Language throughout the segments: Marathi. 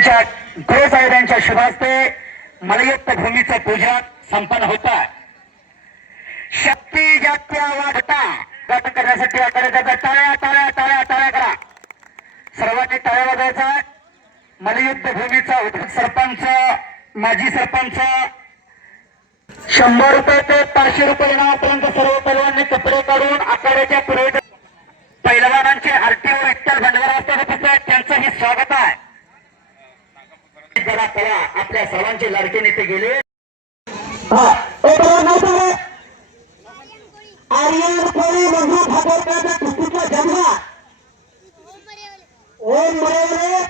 गोसाहेबांच्या शुभास्ते मलयुक्त भूमीचं पूजन संपन्न होत आहे. शक्ती जागती आवाज होता गट करण्यासाठी आकडे टाळ्या टाळ्या टाळ्या टाळ्या करा. सर्वांनी टाळ्या वाजवायचा. मलयुद्ध भूमीचा सरपंच माजी सरपंच 100 रुपये ते 500 रुपये इनामापर्यंत सर्व पैलवानांनी कपडे काढून आखाड्याच्या पुढे पैलवानांचे आरटीओ विठ्ठल भंडारा असतात त्यांचंही स्वागत आहे. जरा कळा आपल्या सर्वांचे लाडके नेते गेले. आर्यन कोळी मंजू ठाकरच्या कुस्तीचा जन्म ओम मरेवले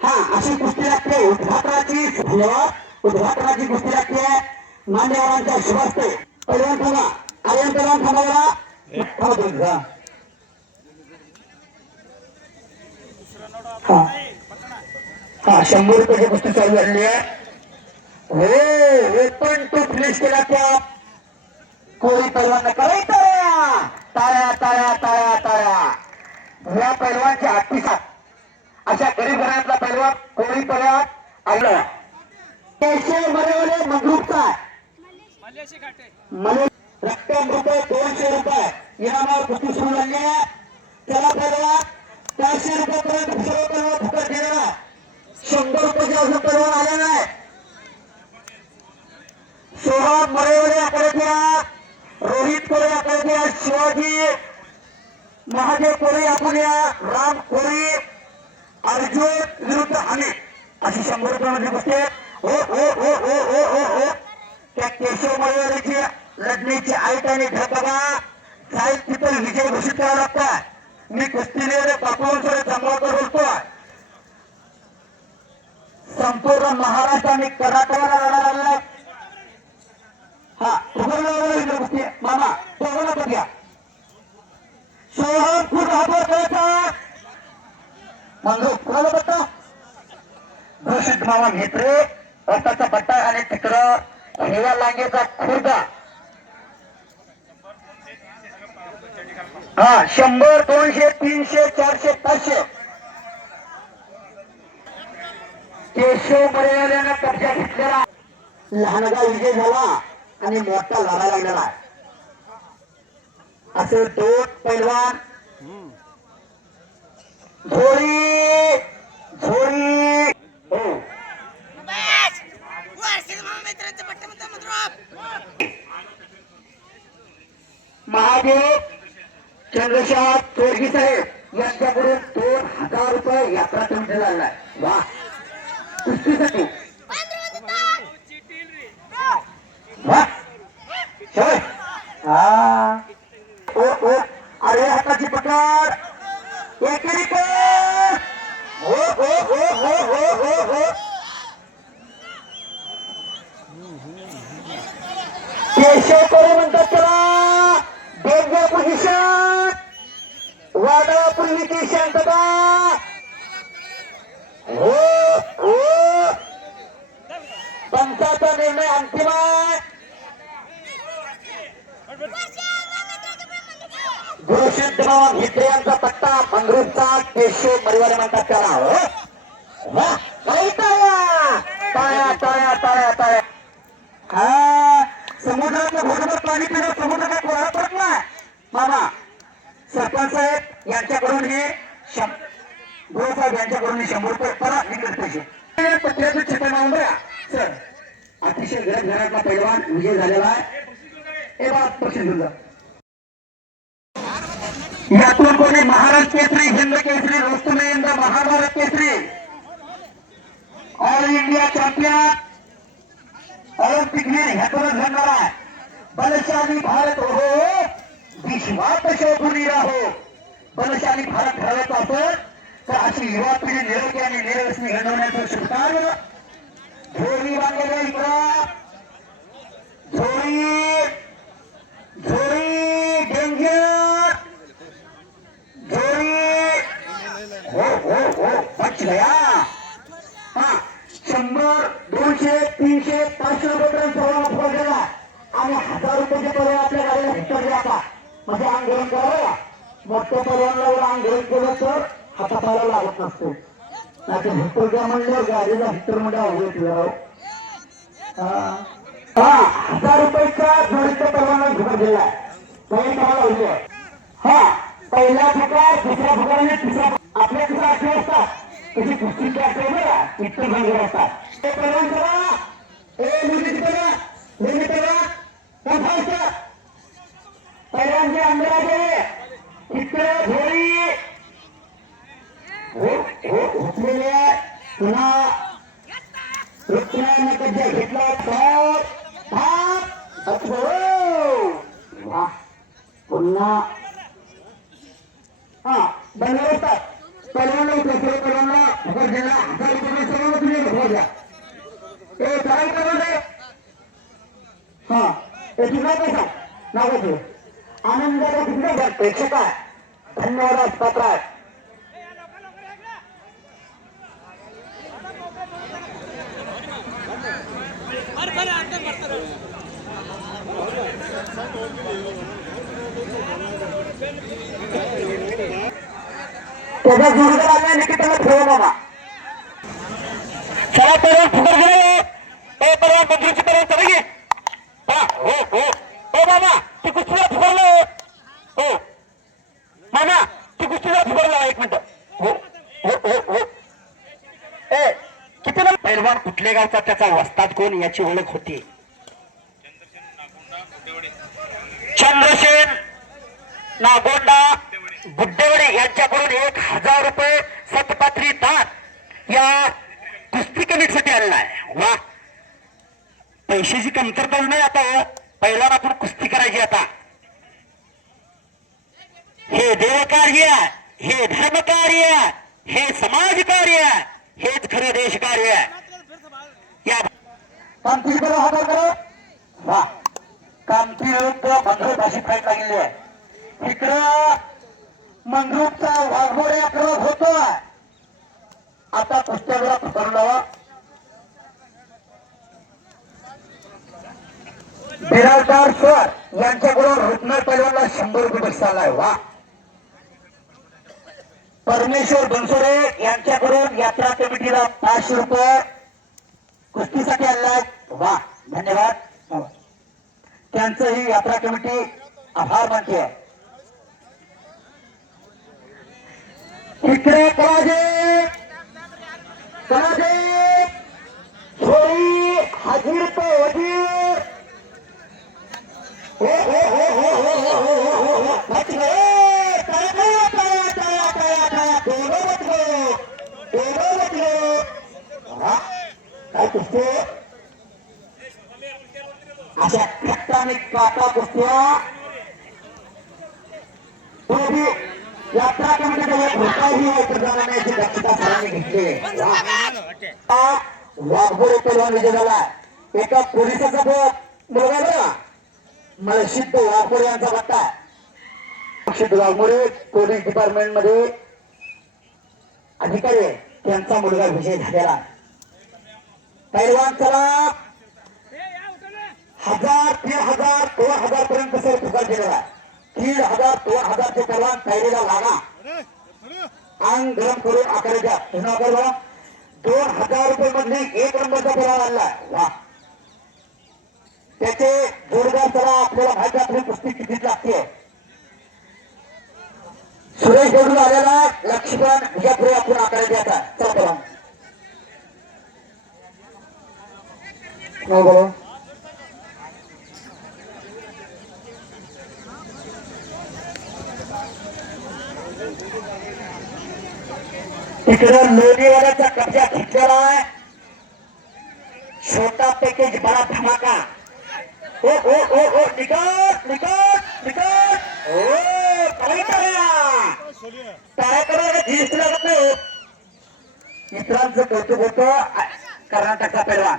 हा अशी कुस्ती लागते. उद्घाटनाची कुस्ती लागते. मान्यवरांच्या शुभास्ते पैलवान थांबा. आर्यन पैलवान थांबायला हा 100 रुपयाची कुस्ती चालू झाली आहे. हो ओपन टू फिनिश केला त्या कोळी पैलवान करायचं. टाळ्या टाळ्या टाळ्या टाळ्या. या पैलवानच्या हातीसात अशा गरीब घरातला पैलवान कोळी पैलवान आलं. मरेवले मंजूरचा रक्कम रुपये 200 रुपये इनामावर कुस्ती सुरू झाली आहे. त्याला पैलवान 400 रुपयापर्यंत सर्व पैलवान फुकट गेलेला. 100 रुपयाचे अजून पैलवान आले नाही. सोहम मरेवले आकडे द्या. रोहित कोळी आकडे द्या. शिवाजी महादेव कोळी आपण या. राम कोळी अर्जुन विरुद्ध अमित अशी 100 रुपयामध्ये कुस्ती. हो हो हो हो हो हो हो त्या केशव मरेवलेची लढणीची आईट आणि ढकबा जाईल तिथं विजय घोषित करावा लागतात. मी कुस्तीने बापूंकडे जमवाकर बोलतोय. संपूर्ण महाराष्ट्र आणि कर्नाटकाला लढा लागलाय. हा उघडला कुस्ती मामा तो बघा. सोहम खूप हातवर करायचा मंजू कुणाला बघता घोषित मामा घेतले. रस्त्याचा पट्टा आणि तिकडं हिवा लांगेचा खुर्दा. हा 100 200 300 400 500 केशव मरेवाल्यानं कब्जा घेतलेला. लहानगा विजय झाला आणि मोठा लढा लागलेला आहे. असे 2 पैलवान झोळी झोळी हो महादेव चंद्रशेखर तोडगी साहेब यांच्याकडून 2000 रुपये यात्रा कमिटी झालाय. वा कुस्तीसाठी वा हा ओ ओ अरे हाताची पकड एकेरी हो हो हो हो हो हो हो केशव कोळी म्हणतात त्याला. डेंजर पोझिशन वादळा पूर्वीची शांतता. हो हो पंचाचा निर्णय अंतिम आहे. घोषित भित्रे यांचा पट्टा मंगरूळचा केशव मरेवाले म्हणतात त्याला. टाळ्या टाळ्या टाळ्या टाळ्या. हा समुद्रातलं घोडभर पाणी पिणं समुद्र काय कोरा पडत नाही. मामा सरपंच साहेब यांच्याकडून हे गोसाहेब यांच्याकडून 100 रुपये परत निघत पैसे पत्र्याचं चित्र मावून द्या सर. अतिशय गरज घरातला पैलवान विजय झालेला आहे. हे बात पक्षी सुद्धा यातून कोणी महाराष्ट्र केसरी हिंद केसरी रोस्तमेंद्र महाभारत केसरी ऑल इंडिया चॅम्पियन ऑलिंपिक वीर ह्यातूनच घडणार आहे. बलशाली भारत हो विश्वात शोभून राहो. बलशाली भारत घडवायचा असेल तर अशी युवा पिढी निरोगी आणि निरव्यसनी घडवण्याचं शुभकार्य झोळी बांधलेल्या इकडं झोळी झोळी डेंजर झोळी हो हो हो बच गया. हा 100 200 300 500 रुपये सर्व गेला आणि 1000 रुपयाचे पर्याय आपल्या गाडीला भेटत आता म्हणजे आंदोलन करावं. मोठ्या पर्यायाला आंदोलन केलं तर हातापायला लागत नसते. आता हिस्टर म्हणलं गाडीचा हिस्टर म्हणजे अवघड हा 1000 रुपयाचा जोडीचा परवाना फुकट दिलाय पहिले तुम्हाला होईल हा पहिला फुकट दुसरा फुकट आणि तिसरा आपल्या तिसरा असे असतात तशी कुस्तीचे असते बघा इतर भांगर असतात ते परवान करा ए मुली करा मुली करा कसा पहिल्यांचे अंदराचे इतर घोडी उठलेल्या पुन्हा रुक्मिणीने कब्जा घेतला पुन्हा हा बनवतात परवाना उतरले परवाना फुकट गेला 1000 रुपये सर्वांना तुम्ही फुकट द्या ते काय करणार हा ते तुझा पैसा नाव आनंदाला तिकडे प्रेक्षक आहे धन्यवाद पात्र आहे त्याचा जोरदार आला निकिताला ठेवा बाबा चला परवा फुकट गेले ए परवा बंदूची परवा चला गे हो हो हो बाबा ती कुस्तीला फुकरलं हो मामा ती कुस्तीला फुकरलं 1 मिनिट हो हो हो हो ए किती पैलवान कुठल्या गावचा त्याचा वस्ताद कोण याची ओळख होती चंद्रसेन नागोंडा बुड्डेवडे यांच्याकडून 1000 रुपये सतपात्री दान या कुस्ती कमिटीसाठी आलेला आहे वा पैशाची कमतरता नाही आता पहिला आपण कुस्ती करायची आता हे देवकार्य हे धर्मकार्य हे समाजकार्य हेच खरं देशकार्य या कामतीकडे हात करो वा कामती लोक मंगरूप अशी फाईट लागलेली आहे इकडं मंगरूपचा वाघमोडे आक्रमक होतो आता कुस्त्याला पकडला बिराजदार सर यांच्याकडून रुग्ण पैलवानला 100 रुपये बक्षीस आलाय वा परमेश्वर बनसोडे यांच्याकडून यात्रा कमिटीला 500 रुपये कुस्तीसाठी आलाय वा धन्यवाद त्यांचं ही यात्रा कमिटी आभार मानते आहे इकडे कराजे कराजे छोरी हाजीर तो वजीर हो हो हो हो हो हो हो हो हो बच गए दोनों बच गए काय कुस्ती अशा खट्टाने काटा कुस्त्या यात्रा कमिटीचा धोकाही करण्याची दक्षता सरांनी घेतली वाघबोरे पैलवान विजय झाला एका पोलिसाचा मुलगा मला सिद्ध वाघबोरे यांचा पत्ता सिद्ध वाघबोरे पोलीस डिपार्टमेंट मध्ये अधिकारी आहे त्यांचा मुलगा विजय झालेला पैलवान चला 1000 3000 2000 पर्यंत सर फुकट दिलेला 3000 2000 चे पैलवान तयारीला लागा अंग गरम करून आकडे द्या पुन्हा करा 2000 रुपये मधली 1 नंबरचा पैलवान आणला वा त्याचे जोरदार चला आपल्याला माहिती आपली कुस्ती किती लागते सुरेश जोडून आलेला लक्ष्मण विजयपुरे आपण आकडे द्यायचा चला बघा हो बघा इकडे लोणीवाड्याचा कब्जा घेतलेला आहे छोटा पॅकेज बडा धमाका ओ ओ ओ ओ निकट निकट निकट ओ काय करा दिसत लागत नाही मित्रांचं कौतुक होतं कर्नाटकचा पैलवान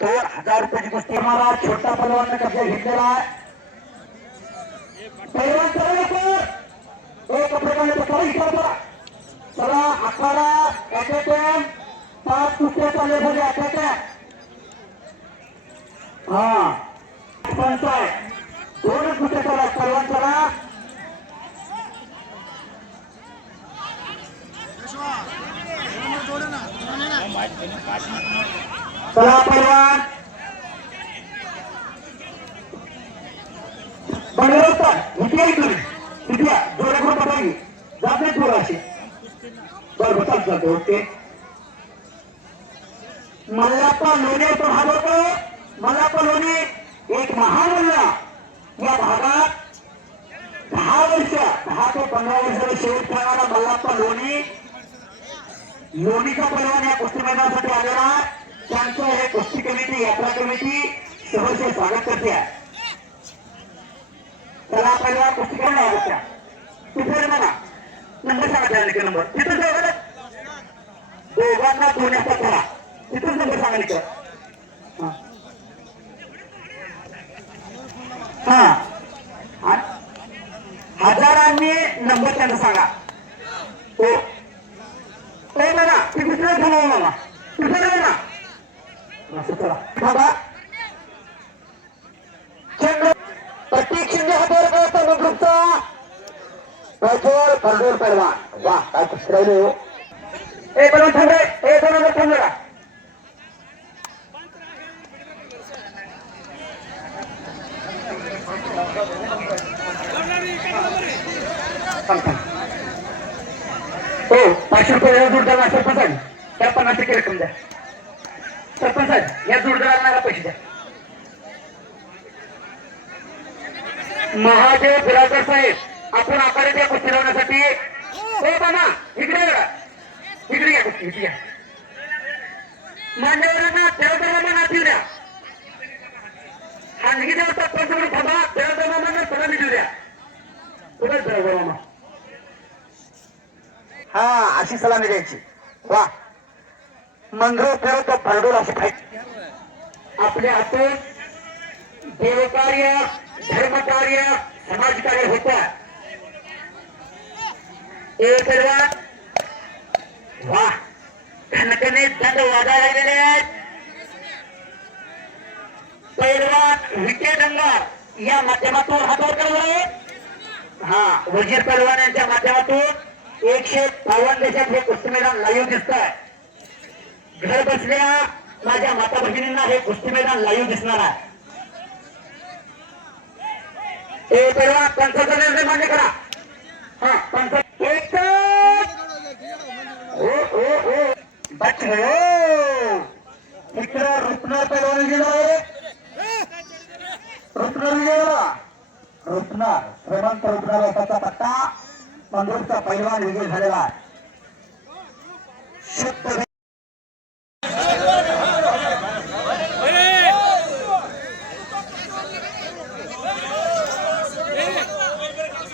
2000 रुपयाची कुस्ती मला छोटा पैलवान कब्जा घेतलेला आहे पैलवान चला एक प्रकारे चला 11 5 कुस्त्या चालले बघे आता हा पंचाय 2 कुस्त्या चला पैलवान चला चला पैलवान बनवतात इथे तुम्ही तिथल्या जोड्या करून पटावी जात नाही थोडं असे बरोबर चालतं ओके मल्लाप्पा लोणे तो हा लोक मल्लाप्पा लोणे एक महान मुलगा या भागात 10 ते 15 वर्ष शेवट करणारा मल्लाप्पा लोणी लोणीचा पैलवान या कुस्ती मैदानासाठी आलेला त्यांचं हे कुस्ती कमिटी यात्रा कमिटी सहर्ष स्वागत करते आहे त्याला पैलवान कुस्ती करून आवडत त्या तिथे मला नंबर सांगा त्या नंबर तिथं जाऊ दोघांना धुण्याचा करा तिथून नंबर सांगा निकल हा हजारांनी नंबर त्यांना सांगा हो ना ती दुसऱ्या झाला मला दुसरं ना बाबा चंद्र प्रतीक शिंदे हातावर करता ग्रुपचा प्रज्वल फरदोल पैलवान वा काय कुस्ती राहिले हो एक बनवून थांबे एक बनवून थांबला हो 500 रुपये जोडदार सरपंच आहे त्या 50% रक्कम द्या सरपंच आहे या जोडदारांना पैसे द्या महादेव बिराजदार साहेब आपण आकाराच्या कुस्ती लावण्यासाठी हो बाबा इकडे या कुस्ती इकडे या मान्यवरांना देवधर्मांना नाचू द्या खानगी देव सरपंच म्हणून थांबा देवधर्मांना सलामी देऊ द्या कुठे देवधर्मा हा अशी सलामी द्यायची वा मंगळ फिरत भरडोल असे पाहिजे आपल्या हातून देवकार्य धर्मकार्य समाजकार्य होत एक वा खनखने दंड वाजा लागलेले आहेत पैलवान विके डंगर या माध्यमातून हातावर करणार हा वजीर पैलवान यांच्या माध्यमातून 152 देशात हे कुस्ती मैदान लाईव्ह दिसत आहे घर बसल्या माझ्या माता भगिनींना हे कुस्ती मैदान लाईव्ह दिसणार आहे हे पैलवान पंचाचा निर्णय मान्य करा हा पंच एक ओ बच गयो इकडं रुपनर पैलवान गेला रुपनर श्रीमंत रुपनर असाचा पट्टा मंगळूरचा पैलवान विजय झालेला आहे शुद्ध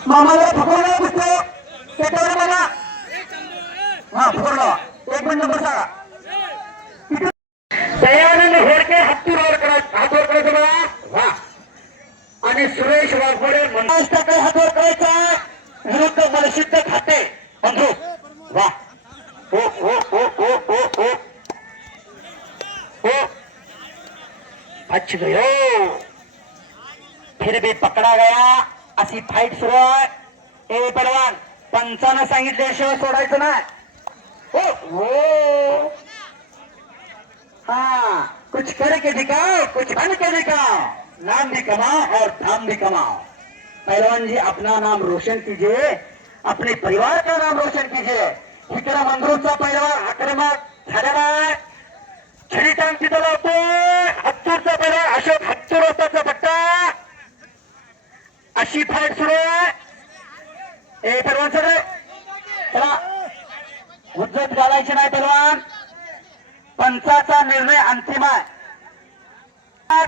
मामाला फुकवला पुस्तक त्याच्यावर मला हा फुकवला 1 मिनिट नंबर सांगा दयानंद होडके हातवर करायचं वा आणि सुरेश वाघोडे महाराष्ट्राकडे हातवर करायचा विरुद्ध मनसिद्ध खाते बंधू वा हो हो हो हो हो हो हो अच्छ गयो फिर भी पकडा गया अशी फाईट सुरू आहे ए पहलवान पंचानं सांगितल्याशिवाय सोडायचं नाही हो हो हाँ कुछ करके दिखाओ कुछ बन के दिखाओ नाम भी कमाओ और धाम भी कमाओ पहलवान जी अपना नाम रोशन कीजिए अपने परिवार का नाम रोशन कीजिए इकडे मंगरूरचा पहलवान आक्रमक झालेला आहे छडी टांग तिथं लावतोय हत्तूरचा पहलवान अशोक हत्तूर होताचा पट्टा अशी फाईट सुरू आहे ए पहलवान सर चला उज्जत घालायची नाही पहलवान पंचाचा निर्णय अंतिम आहे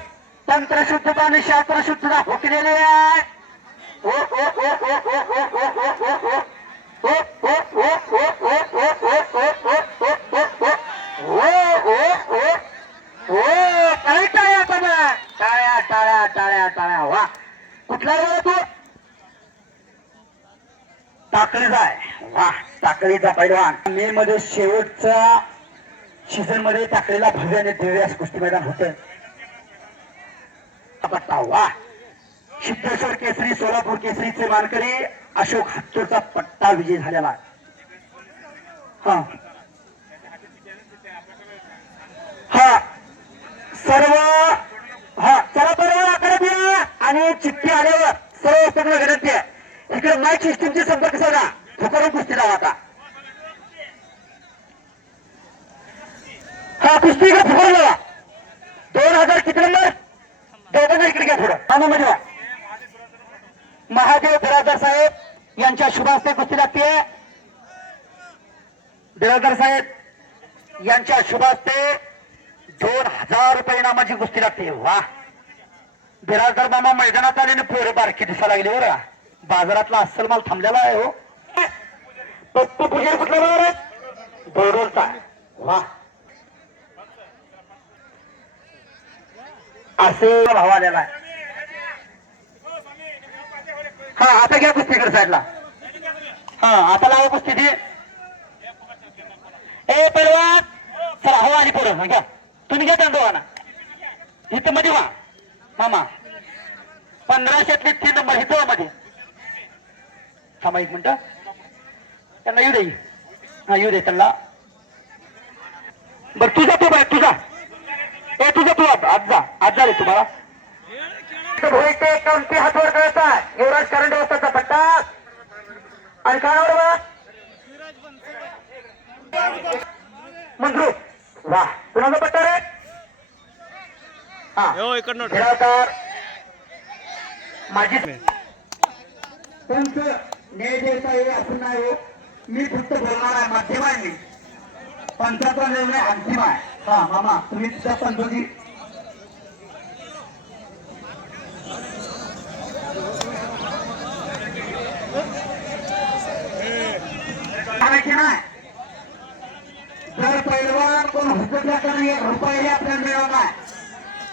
तंत्रशुद्धता आणि शास्त्रशुद्धता हुकलेली आहे हो हो हो हो हो हो हो हो हो हो हो हो टाळ्या टाळ्या टाळ्या टाळ्या वा कुठला रे तू टाकळीचा आहे वा टाकळीचा पैलवान मे मध्ये शेवटचा सीझन मध्ये टाकलेला भव्य आणि दिव्य असं कुस्ती मैदान होते पट्टा वा सिद्धेश्वर केसरी सोलापूर केसरीचे मानकरी अशोक हत्तूरचा पट्टा विजय झालेला हा तुम्हाला विनंती आहे इकडे माईक सिस्टीमची संपर्क साधा फुकारून कुस्ती लावा आता हा कुस्ती इकडे फुकारून लावा 2000 किती नंबर दोघांना इकडे घ्या पुढं नामामध्ये वा महादेव बिराजदार साहेब यांच्या शुभ हस्ते कुस्ती लागते बिराजदार साहेब यांच्या शुभ हस्ते 2000 रुपये इनामाची कुस्ती लागते वा बिराजदार मामा मैदानात आले पोरे बारकी दिसायला लागली बरं बाजारातला अस्सल माल थांबलेला आहे हो पप्पू पुजारी कुठला बरोबर बरोबरचा वा असे भाव आलेला आहे हा आता घ्या कुस्तीकडे साईडला हा आता लावा कुस्ती ती ए पैलवान चला हो आली पोरं घ्या तुम्ही घ्या दोघांना इथं मध्ये व्हा मामा 1500तले 3 नंबर इथं मध्ये थांबा 1 मिनिट त्यांना येऊ दे हा येऊ दे त्यांना बरं तुझा तो बाय तुझा ए तुझा तू आज जा रे तुम्हाला कोणती हातवर करायचा युवराज करंट वाजताचा पट्टा आणि कानावर मंजू वा कुणाचा पट्टा रे हा इकडनं माझी पंच न्याय द्यायचा हे आपण नाही हो मी फक्त बोलणार आहे माध्यम आहे मी पंचाचा निर्णय अंतिम आहे हा मामा तुम्ही तुझ्या पंचजी नाही जर पैलवान कोण हुकटला तर 1 रुपये आपल्याला मिळणार नाही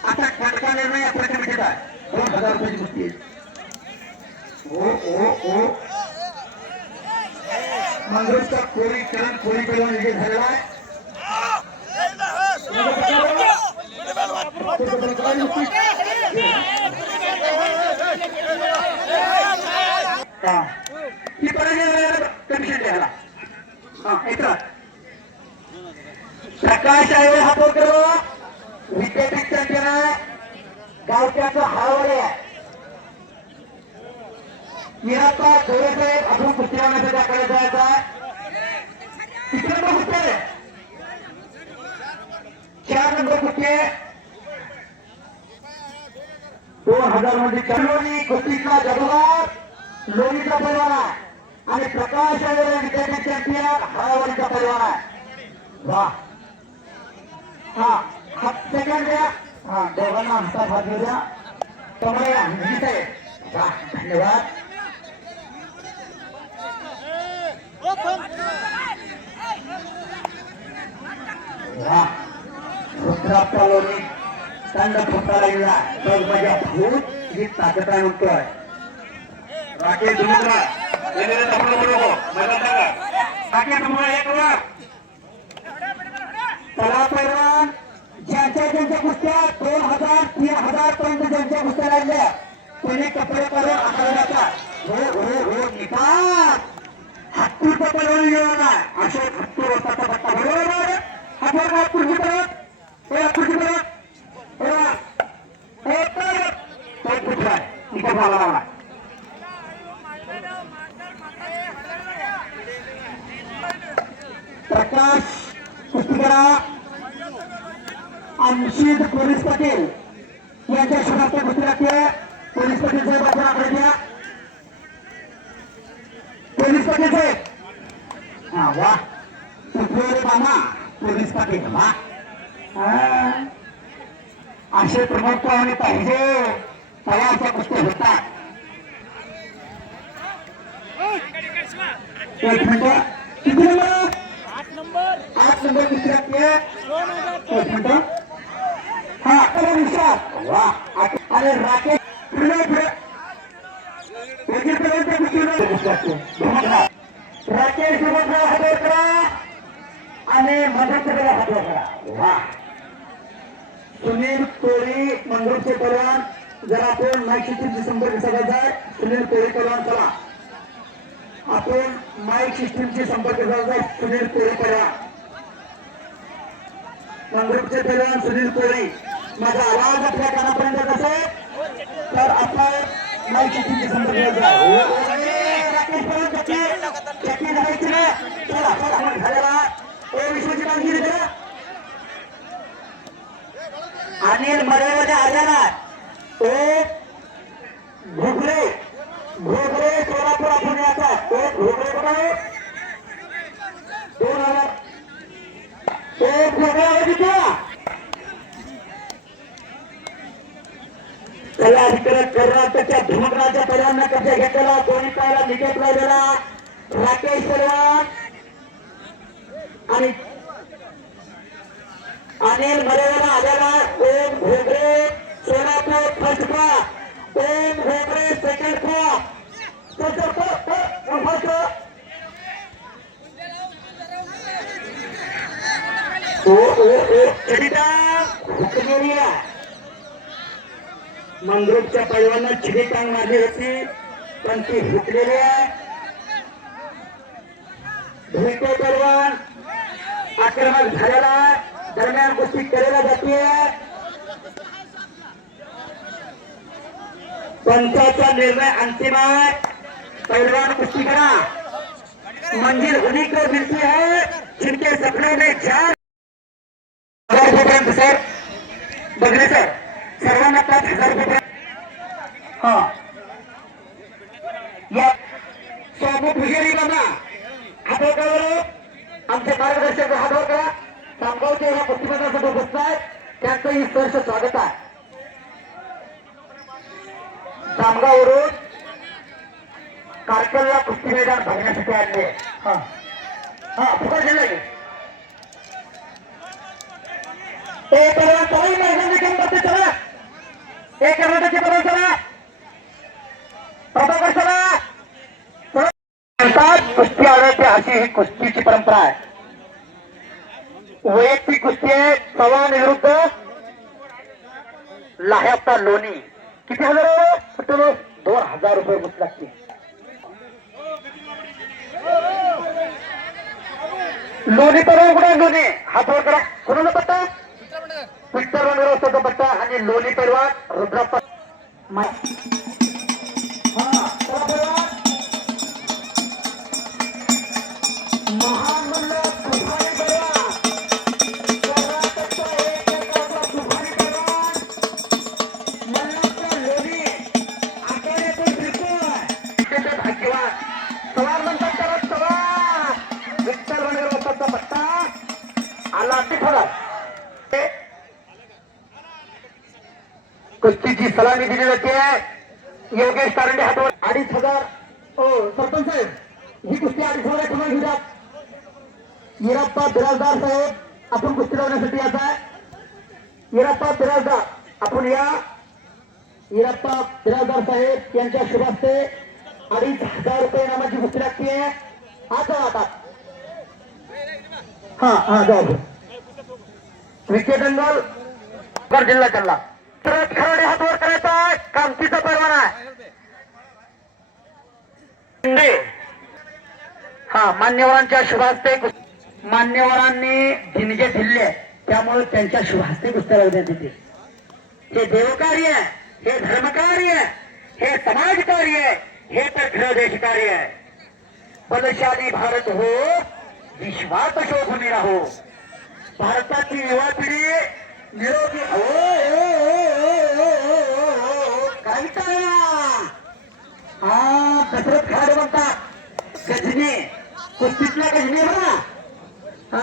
आता खटका निर्णय आपल्या कमिटीत आहे 2000 रुपयाची कुस्ती ओ मंगळूरचा कोळी करण कोळी पैलवान विजय झालेला आहे ही पराजय कमिशन द्यायला हा इतर प्रकाश आहे हातवर करो विद्यापीठ चॅम्पियन आहे गावच्याचा हावडे आहे निरापा गोरेसाहेब अजून कुस्ती लावण्यासाठी आपल्याला जायचं आहे तिसरे नंबर कुस्ती आहे 4 नंबर कुस्ती आहे 2000 मध्ये चंद्रोली कुस्तीचा जादूगार लोणीचा पैलवान आहे आणि प्रकाश आहे विद्यापीठ चॅम्पियन हावाडीचा पैलवान आहे वा हा सेकंड द्या हा दोघांना हातात हात घेऊ द्या कमळे अंजित आहे वा धन्यवाद वा रुद्राप्पा लोणी दंड फुटायला गेला तर माझ्या भूत ही ताकद आहे म्हणतोय राकेश धुमुरा येणारे तपडू नको मला सांगा राकेश धुमुरा एक वर चला पैलवान ज्यांच्या कुस्त्या 2000 3000 पर्यंत ज्यांच्या कुस्त्या लागल्या त्यांनी कपडे करून आखाड्याचा हो निकाल हत्तूरचा पैलवान गेला नाही अशा हत्तूर रस्त्याचा पट्टा बरोबर हातवर खुर्ची परत खुर्ची परत निकाल झाला प्रकाश कुस्तीकरा अंशिद पोलीस पाटील यांच्या शुभास्ते कुस्ती लागते पोलीस पाटील साहेब आपण आकडे द्या पोलीस पाटील साहेब हा वा तुझे मामा पोलीस पाटील वा असे प्रमोद पाहुणे पाहिजे तेव्हा अशा कुस्त्या होतात 1 मिनिट किती नंबर 8 नंबर कुस्ती लागते 1 मिनिट हा विशाल वा अरे राकेश राकेश हातवर करा आणि मदत हातवर करा वा सुनील कोळी मंगळूरचे पैलवान जर आपण माईक सिस्टीमची संपर्क साधायचा आहे सुनील कोळी पैलवान चला आपण माईक सिस्टीमची संपर्क साधायचा सुनील कोळी पैलवान मंगळूरचे पैलवान सुनील कोळी माझा आवाज आपल्या कानापर्यंत असेल तर आपण नाही चक्कीची संदर्भ राकेश परत चक्की धरायची ना चला चला झालेला विश्वची कामगिरी करा अनिल मरेमध्ये आलेला तो घोगरे घोगरे सोलापूर पुण्याचा तो घोगरे कुठे 2000 तो घोगरे होती त्याला इकडे कर्नाटकच्या धुमकराच्या पैलवानांना कब्जा घेतलेला कोणी पाहिला निकेत लावलेला राकेश पैलवान आणि अनिल मरेवाला आलेला ओम घोगरे सोलापूर फर्स्ट क्रॉप ओम घोगरे सेकंड क्रॉप मंगरूपच्या पैलवानांना छिडी टांग मारली होती पण ती हुकलेली आहे भुईको पैलवान आक्रमक झालेला दरम्यान कुस्ती केलेला जाते पंचाचा निर्णय अंतिम आहे पैलवान कुस्ती करा मंजिल होने को मिलती है जिनके सपनों में 4,000 रुपये सर बघले सर सर्वांना 5,000 रुपये हा या सोमू पुजारी बाबा हातोकावर आमचे मार्गदर्शक हातोका सामगावचे या कुस्तीपटासाठी उपस्थित आहेत त्यांचंही सहर्ष स्वागत आहे सामगावरून कारकलला कुस्ती मैदान बघण्यासाठी आले हा हा फुकट दिलं ते परवा तोही मैदान देखील बघते चला एक कर्नाटकची बरोबर चला प्रभाकर चला म्हणतात कुस्ती आल्याची अशी ही कुस्तीची परंपरा आहे वैयक्तिक कुस्ती आहे चव्हाण विरुद्ध लाह्याप्पा लोणी किती हजार फक्त 2,000 रुपये गुंत लागते लोणी तर कुठे लोणी हात वर करा कोणाला पट्टा विठ्ठल रंगरावचा पट्टा आणि लोणी पैलवान रुद्रप्पा महान म्हणलं तुफानी पैलवान कर्नाटकचा एक तुफानी पैलवान मल्हारचा लोणी आखाड्यातून फिरतोय भाग्यवान सवार म्हणतात त्याला सवार विठ्ठल रंगरावचा पट्टा आला तिथला कुस्तीची सलामी दिली जाते योगेश कारंडे हातवर 2,500 सरपंच साहेब ही कुस्ती 2,500 ठिकाणी घेतात इराप्पा बिराजदार साहेब आपण कुस्ती लावण्यासाठी याचा आहे इराप्पा बिराजदार आपण या इराप्पा बिराजदार साहेब यांच्या शुभास्ते 2,500 रुपये नामाची कुस्ती लागते आता हा जाऊ विकेट अंगल जिल्हा चालला तर खराडे हातवर करायचा कामतीचा पैलवान आहे हा मान्यवरांच्या शुभास्ते मान्यवरांनी दिनगे दिले त्यामुळे त्यांच्या शुभास्ते कुस्त्या लावण्यात येते हे देवकार्य हे धर्मकार्य हे समाजकार्य हे तर खरं देशकार्य आहे बलशाली भारत हो विश्वात शोभून राहो भारताची युवा पिढी निरोगी काही हा कसरत खराडे म्हणतात गजनी कुस्तीतल्या गजनी बघा हा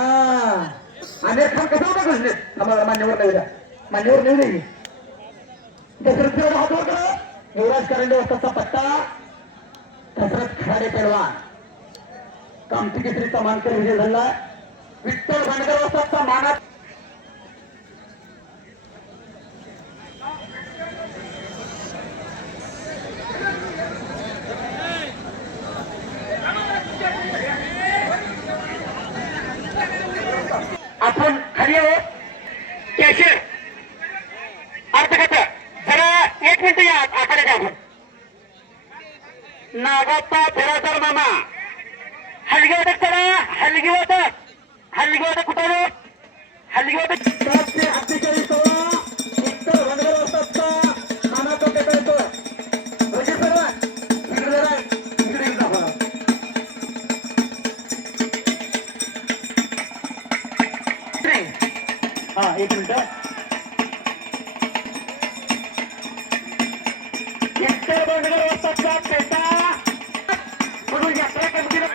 आमिर खान कसं होता गजनीत आम्हाला मान्यवर नाही उद्या मान्यवर नाही नाही कसरत खराडे हात वर करा युवराज करंडे वाजताचा पट्टा कसरत खराडे पैलवान कामती केसरीचा मानकर विजय झाला विठ्ठल भांडकर वाजताचा मानात आपण खाली कॅशियर अर्थ खातं जरा 1 मिनिट या आकडे आपण नागाप्पा बिराजदार मामा हलगी वाटत चला हलगी वाटत कुठं हलगी वाटत 748 विठ्ठल भांडकर वाजताचा मानाचा पेटा येतो हा एक मिनिट इतर बंडगर वस्तादचा पेटा म्हणून यात्रा कमिटीला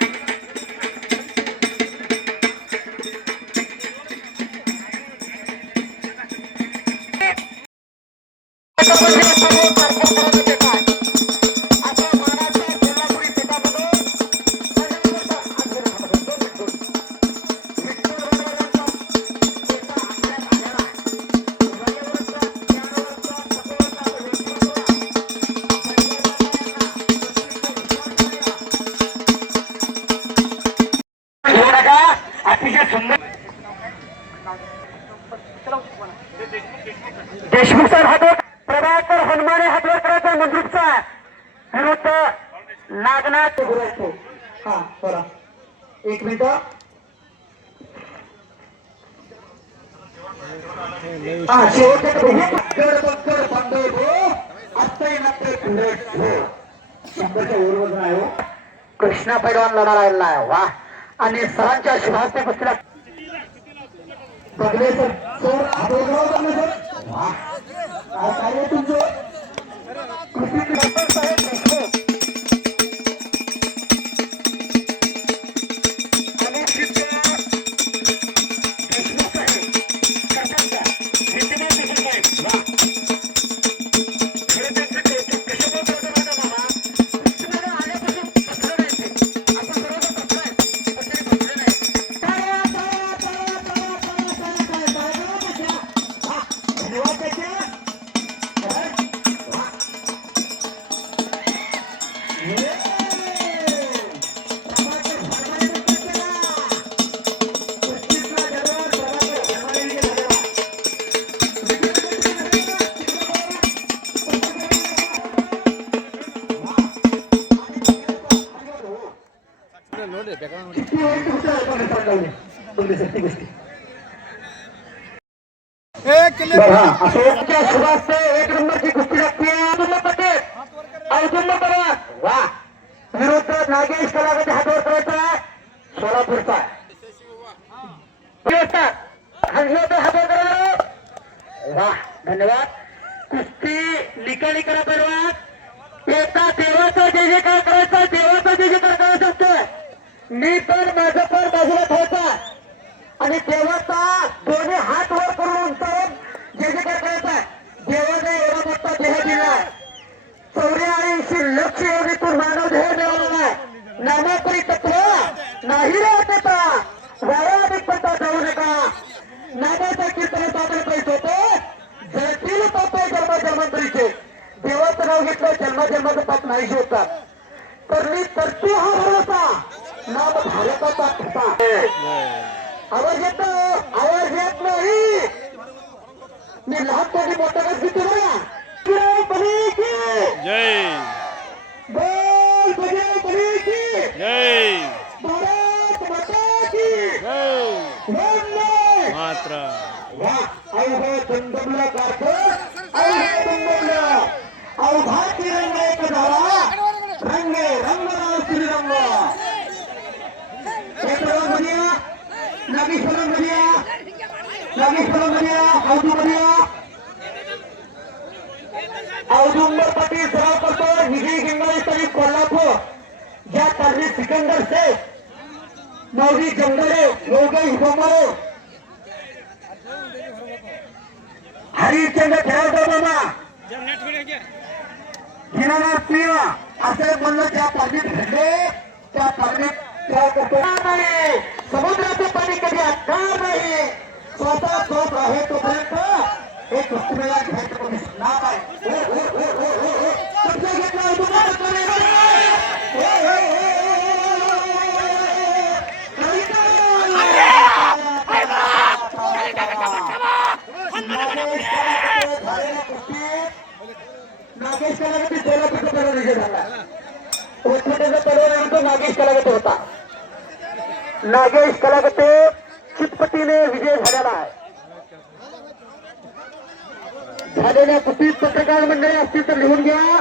अतिशय सुंदर देशमुख सर हातवर प्रभाकर हनुमाने हातवर करायचा मंद्रुपचा विरुद्ध नागनाथ गुरु. हा बोला एक मिनिट हा शेवटच्या ओरवरून आहे हो. कृष्णा पैलवान लढा राहिला आहे वा आणि सरांच्या शुभास्ते कुस्तीला बघले सर सर आपण सर वा काय आहे तुमचं एक नंबरची कुस्ती लागते वा विरुद्ध नागेश कलागत हातवर करायचा सोलापूरचा हातवर करा वा धन्यवाद. कुस्ती निकाली करा परवात एका देवाचा जे जे काय करायचा देवाचा जे जे काय करायचं असतं मी पण माझं पण बाजूला ठेवायचा आणि देवाचा दोन्ही हात वर करून उंचावून जे जे काय करायचं देवाने एवढा मोठा देह दिला 84 लक्ष योनीतून मानव देह मिळवला नामापरी तत्व नाही राहता वाया विपत्ता जाऊ नका नामाचा कीर्तन पापड पैसे होते जळतील पाप जन्मजन्मांतरीचे देवाचं नाव घेतलं जन्मजन्माचं पाप नाही होतात तर मी करतो हा भरोसा नाम भारताचा होता. आवाज येतो आवाज येत नाही मी लहान मोठी मोठ्याच घेतो बघा जय बोल बजरंगबली की जय भारत माता की जय वंदे मातरम. वा अवघा दंडमला काढतो अवघा दंडमला अवघा तिरंग एक झाला रंगे रंगराव श्रीरंग एक बनिया नागेश्वरम बनिया अवधू बनिया औदुंबर पाटील सराव करतो विजय गिंगाळी तरी कोल्हापूर ज्या तारणी सिकंदर शेख नवरी जंगले योगेश बोमारे हरिश्चंद्र खेळाडू बाबा हिनानाथ सिंह असं म्हणलं त्या तारणीत घडले त्या तारणीत खेळ करतो नाही समुद्राचं पाणी कधी असणार नाही स्वतः झोप आहे तोपर्यंत एक कुस्तीला घ्यायचं कोणी नाव आहे नागेश कलागती सोलापूरचा पहिला विजय झाला उस्मानाचा पहिला नागेश कलागते होता. नागेश कलागते चितपटीने विजय झालेला आहे. झालेल्या कुस्तीत पत्रकार मंडळी असतील तर लिहून घ्या.